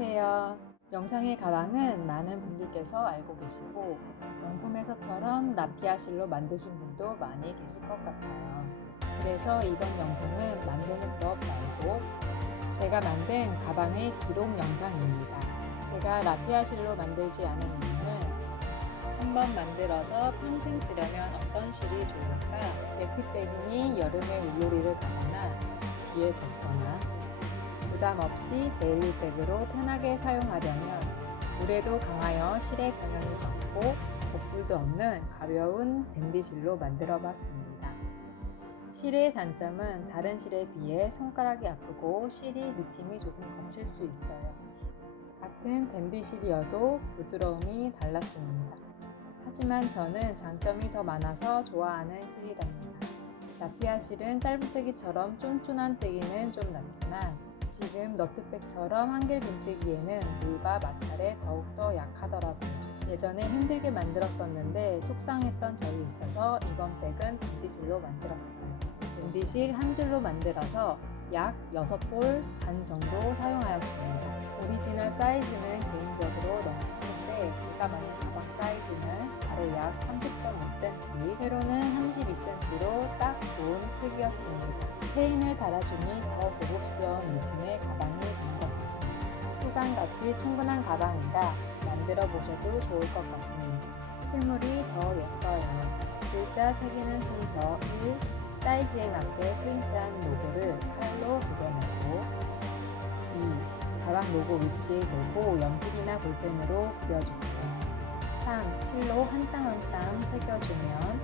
안녕하세요. 영상의 가방은 많은 분들께서 알고 계시고 명품에서처럼 라피아 실로 만드신 분도 많이 계실 것 같아요. 그래서 이번 영상은 만드는 법 말고 제가 만든 가방의 기록 영상입니다. 제가 라피아 실로 만들지 않은 이유는 한번 만들어서 평생 쓰려면 어떤 실이 좋을까? 네트백이니 여름에 물놀이를 가거나 비에 젖거나 부담 없이 데일리백으로 편하게 사용하려면 물에도 강하여 실의 변형이 적고 보풀도 없는 가벼운 댄디실로 만들어 봤습니다. 실의 단점은 다른 실에 비해 손가락이 아프고 실이 느낌이 조금 거칠 수 있어요. 같은 댄디실이어도 부드러움이 달랐습니다. 하지만 저는 장점이 더 많아서 좋아하는 실이랍니다. 라피아 실은 짧은뜨기처럼 쫀쫀한 뜨기는 좀 낫지만 지금 너트백처럼 한길 긴뜨기에는 물과 마찰에 더욱더 약하더라고요. 예전에 힘들게 만들었었는데 속상했던 적이 있어서 이번 백은 밴디실로 만들었어요. 밴디실 한 줄로 만들어서 약 6볼 반 정도 사용하였습니다. 오리지널 사이즈는 개인적으로 너무 큰데 제가 만든 가방 사이즈는 바로 약 30.5cm, 세로는 32cm로 딱 좋은 크기였습니다. 체인을 달아주니 더 고급스러운 느낌의 가방이 된 것 같습니다. 소장같이 충분한 가방이다 만들어 보셔도 좋을 것 같습니다. 실물이 더 예뻐요. 글자 새기는 순서 1. 사이즈에 맞게 프린트한 로고를 칼로 그려내고 2. 가방 로고 위치에 두고 연필이나 볼펜으로 그려주세요. 3. 실로 한 땀 한 땀 새겨주면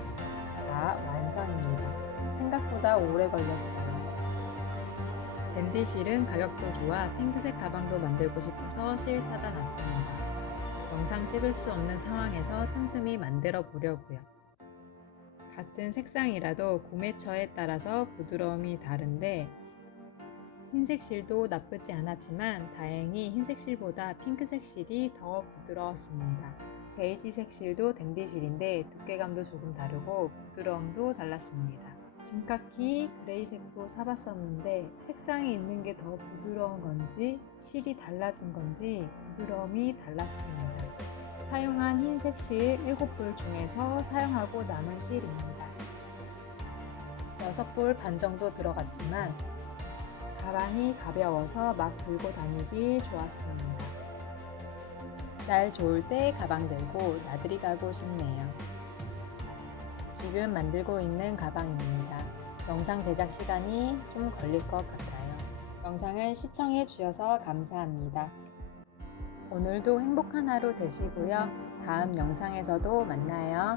4. 완성입니다. 생각보다 오래 걸렸어요. 댄디실은 가격도 좋아 핑크색 가방도 만들고 싶어서 실 사다 놨습니다. 영상 찍을 수 없는 상황에서 틈틈이 만들어 보려고요. 같은 색상이라도 구매처에 따라서 부드러움이 다른데 흰색 실도 나쁘지 않았지만 다행히 흰색 실보다 핑크색 실이 더 부드러웠습니다. 베이지색 실도 댄디실인데 두께감도 조금 다르고 부드러움도 달랐습니다. 진카키 그레이색도 사봤었는데 색상이 있는 게 더 부드러운 건지 실이 달라진 건지 부드러움이 달랐습니다. 사용한 흰색 실 7볼 중에서 사용하고 남은 실입니다. 6볼 반 정도 들어갔지만 가방이 가벼워서 막 들고 다니기 좋았습니다. 날 좋을 때 가방 들고 나들이 가고 싶네요. 지금 만들고 있는 가방입니다. 영상 제작 시간이 좀 걸릴 것 같아요. 영상을 시청해 주셔서 감사합니다. 오늘도 행복한 하루 되시고요. 다음 영상에서도 만나요.